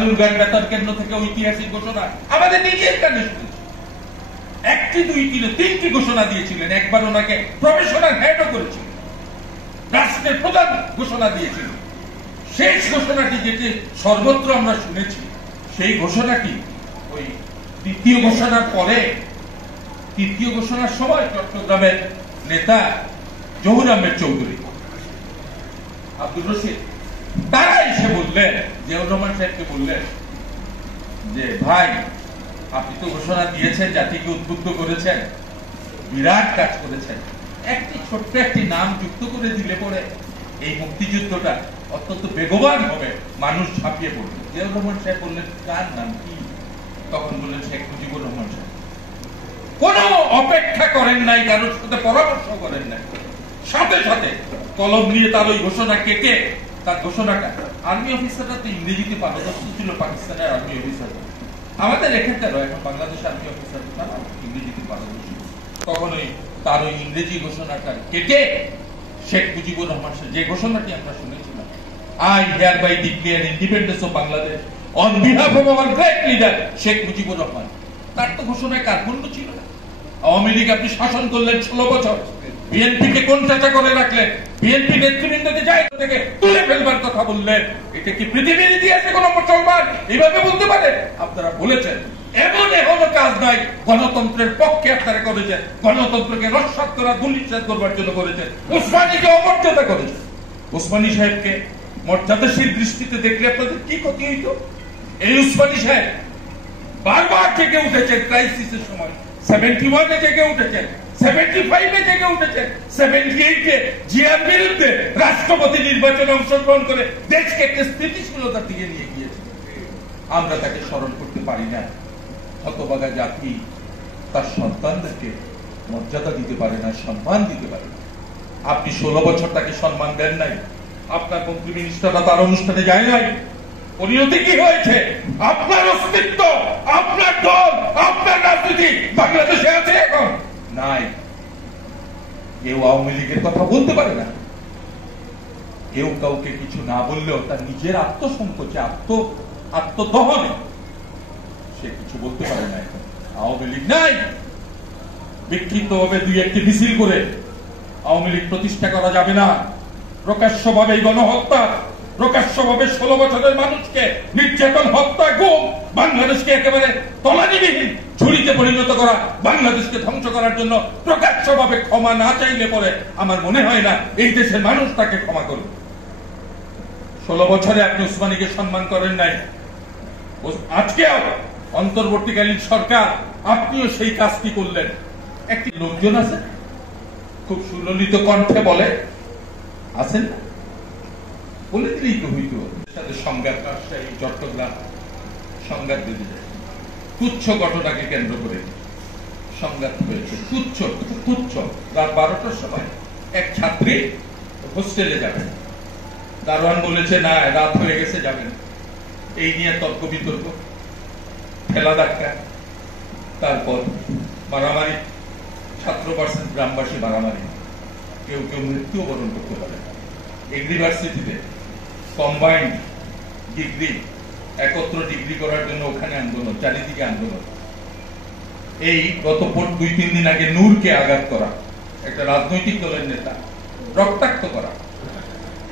বালুরঘাট বেতার কেন্দ্র থেকে ঐতিহাসিক ঘোষণা আমাদের নিজের কানে শুনেছি। একটি, দুই, তিনটি ঘোষণা দিয়েছিলেন। একবার ওনাকে প্রফেশনাল হেডও করেছিলেন, রাষ্ট্রের প্রধান ঘোষণা দিয়েছিলেন। শেষ ঘোষণাটি যেটি সর্বত্র আমরা শুনেছি, সেই ঘোষণাটি ওই তৃতীয় ঘোষণার পরে, তৃতীয় ঘোষণার সময় চট্টগ্রামের নেতা জহুর আহমেদ চৌধুরী, আব্দুর রশিদ, তারা এসে বললেন, জিয়াউর রহমান সাহেবকে বললেন যে ভাই, আপনি তো ঘোষণা দিয়েছেন, জাতিকে উদ্বুদ্ধ করেছেন, বিরাট কাজ করেছেন, একটি ছোট্ট একটি নাম যুক্ত করে দিলে পরে এই মুক্তিযুদ্ধটা অত্যন্ত বেগবান হবে, মানুষ ঝাঁপিয়ে পড়বে। জিয়াউর রহমান সাহেব বললেন, কার নাম কি? তখন বললেন শেখ মুজিবুর রহমান সাহেব। কোন অপেক্ষা করেন নাই, কারোর সাথে পরামর্শ করেন নাই, সাথে সাথে কলম নিয়ে তার ওই ঘোষণা কেটে, তার ঘোষণাটা, আর্মি অফিসাররা তো ইংরেজিতে পারদর্শী ছিল, পাকিস্তানের আর্মি অফিসার, আমাদের এখানকার এখন বাংলাদেশ আর্মি অফিসার তারা ইংরেজিতে পারদর্শী। তখন ওই তার ওই ইংরেজি ঘোষণাটা কেটে শেখ মুজিবুর রহমান সাহেব যে ঘোষণাটি আমরা শুনেছিলাম, I hereby declare independence of Bangladesh on behalf of our great leader Sheikh Mujibur Rahman, তার তো ঘোষণায় কার্পণ্য ছিল না। আওয়ামী লীগ আপনি শাসন করলেন 16 বছর, বিএনপি কে কোন চাচা করে রাখলেন, বিএনপি নেতৃবৃন্দকে জায়গা থেকে তুলে ফেলবার কথা বললেন। এটা কি পৃথিবীর ইতিহাসে কোন মুসলমান এইভাবে বলতে পারে? আপনারা বলেছেন এমন এখনো কাজ নাই গণতন্ত্রের পক্ষে আপনারা করেছেন, গণতন্ত্রকে নস্যাৎ করা, দুর্নিশ্বাস করবার জন্য করেছেন, উসমানীকে অমর্যাদা করেছেন। উসমানী সাহেবকে মর্যাদাশীল দৃষ্টিতে দেখলে আপনাদের কি ক্ষতি হইত? এই উসমানী সাহেব বারবার জেগে উঠেছেন ক্রাইসিসের সময়, 71-এ জেগে উঠেছেন, 75-এ জেগে উঠেছেন, 78-এ জিয়ার বিরুদ্ধে রাষ্ট্রপতি নির্বাচনে অংশগ্রহণ করে দেশকে একটা স্থিতিশীলতার দিকে নিয়ে গিয়েছেন। আমরা তাকে স্মরণ করতে পারি না। হতভাগা জাতি তার সন্তানদেরকে মর্যাদা দিতে পারে না, সম্মান দিতে পারে না। আপনি 16 বছর তাকে সম্মান দেন নাই, আপনার মন্ত্রী মিনিস্টাররা তার অনুষ্ঠানে যায় নাই। পরিণতি কি হয়েছে? আপনার অস্তিত্ব, আপনার দল, আপনার রাজনীতি বাংলাদেশে আছে এখন নাই। কেউ আওয়ামী লীগের কথা বলতে পারে না, কেউ কাউকে কিছু না বললেও তার নিজের আত্মসংকোচে, আত্মদহনে সে কিছু বলতে পারে না। এখন আওয়ামী লীগ নাই। বিক্ষিপ্ত ভাবে দুই একটি মিছিল করে আওয়ামী লীগ প্রতিষ্ঠা করা যাবে না। প্রকাশ্যভাবে গণহত্যা, প্রকাশ্যভাবে 16 বছরের মানুষকে নির্যাতন, হত্যা, গুম, বাংলাদেশকে একেবারে তলানিবিহীন ঝুড়িতে পরিণত করা, বাংলাদেশকে ধ্বংস করার জন্য প্রকাশ্যভাবে ক্ষমা না চাইলে পরে আমার মনে হয় না এই দেশের মানুষ তাকে ক্ষমা করবে। 16 বছরে আপনি উসমানীকে সম্মান করেন নাই, আজকেও অন্তর্বর্তীকালীন সরকার আপনিও সেই কাজটি করলেন। একটি লোকজন আছে খুব সুললিত কণ্ঠে বলে, আছেন না, বলে দিলেই তো হইত, সাথে সংঘাত, রাজশাহী, চট্টগ্রাম সংঘাত বেঁধে যায়, তুচ্ছ ঘটনাকে কেন্দ্র করে সংঘাত হয়েছে, তুচ্ছ। রাত 12টার সময় এক ছাত্রী হোস্টেলে যাবেন, দারোয়ান বলেছে না রাত হয়ে গেছে যাবেন, এই নিয়ে তর্ক বিতর্ক, ঠেলা ধাক্কা, তারপর মারামারি, ছাত্র ভার্সেস গ্রামবাসী মারামারি, কেউ কেউ মৃত্যুও বরণ করতে পারে। ইউনিভার্সিটিতে কম্বাইন্ড ডিগ্রি, একত্র ডিগ্রি করার জন্য ওখানে আন্দোলন, চারিদিকে আন্দোলন। এই গত 2-3 দিন আগে নূরকে আঘাত করা, একটা রাজনৈতিক দলের নেতা রক্তাক্ত করা,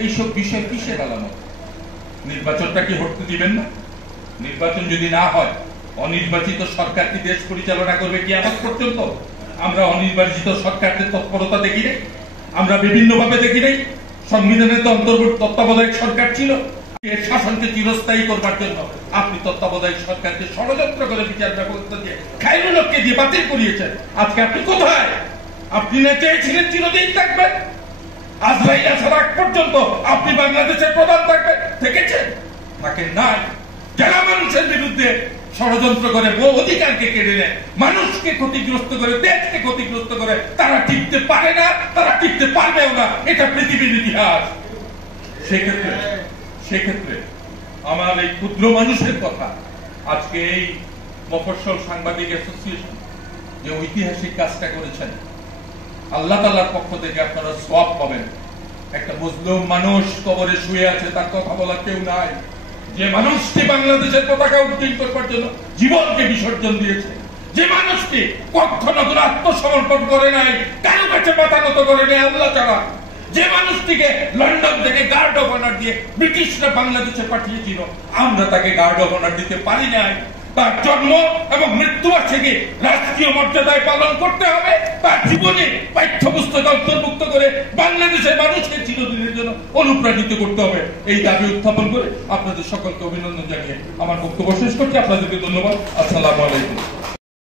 এইসব বিষয় কিসের আলামত? নির্বাচনটা কি হতে দিবেন না? নির্বাচন যদি না হয়, অনির্বাচিত সরকার কি দেশ পরিচালনা করবে কিয়ামত পর্যন্ত? আমরা অনির্বাচিত সরকারদের তৎপরতা দেখি নাই, আমরা বিভিন্ন ভাবে দেখি নাই। সংবিধানের তো অন্তর্বর্তী তত্ত্বাবধায়ক সরকার ছিল, এর শাসনকে চিরস্থায়ী করবার জন্য আপনি তত্ত্বাবধায়ক সরকারকে ষড়যন্ত্র করে বিচার ব্যবস্থা দিয়ে খায়রুলকে দিয়ে বাতিল করিয়েছেন। আজকে আপনি কোথায়? আপনি না চেয়েছিলেন চিরদিন থাকবেন, আজরাইল আসার আগ পর্যন্ত আপনি বাংলাদেশের প্রধান থাকবেন, থেকেছেন, থাকেন নাই। যারা মানুষের বিরুদ্ধে ষড়যন্ত্র করে, বহু অধিকারকে কেড়ে নেয়, মানুষকে ক্ষতিগ্রস্ত করে, দেশকে ক্ষতিগ্রস্ত করে, তারা টিকতে পারে না, তারা টিকতে পারবেও না, এটা পৃথিবীর ইতিহাস। সেক্ষেত্রে আমার এই ক্ষুদ্র মানুষের কথা, আজকে এই মফস্বল সাংবাদিক অ্যাসোসিয়েশন যে ঐতিহাসিক কাজটা করেছেন, আল্লাহ তাআলার পক্ষ থেকে আপনারা সওয়াব পাবেন। একটা মজলুম মানুষ কবরে শুয়ে আছে, তার কথা বলার কেউ নাই, যে মানুষটি বাংলাদেশের পতাকা উড্ডীন করবার জন্য জীবনকে বিসর্জন দিয়েছে, যে মানুষটি কখনো কোনো আত্মসমর্পণ করে নাই, কারো কাছে মাথা নত করে নাই আল্লাহ ছাড়া, যে মানুষটিকে লন্ডন থেকে গার্ড অফ অনার দিয়ে ব্রিটিশরা বাংলাদেশে পাঠিয়েছিল, আমরা তাকে গার্ড অফ অনার দিতে পারি নাই। তার জন্ম এবং মৃত্যু বার্ষিকী রাষ্ট্রীয় মর্যাদায় পালন করতে হবে, তার জীবনে পাঠ্যপুস্তকে অন্তর্ভুক্ত করে বাংলাদেশের মানুষকে চিরদিনের জন্য অনুপ্রাণিত করতে হবে। এই দাবি উত্থাপন করে আপনাদের সকলকে অভিনন্দন জানিয়ে আমার বক্তব্য শেষ করছি। আপনাদেরকে ধন্যবাদ। আসসালামু আলাইকুম।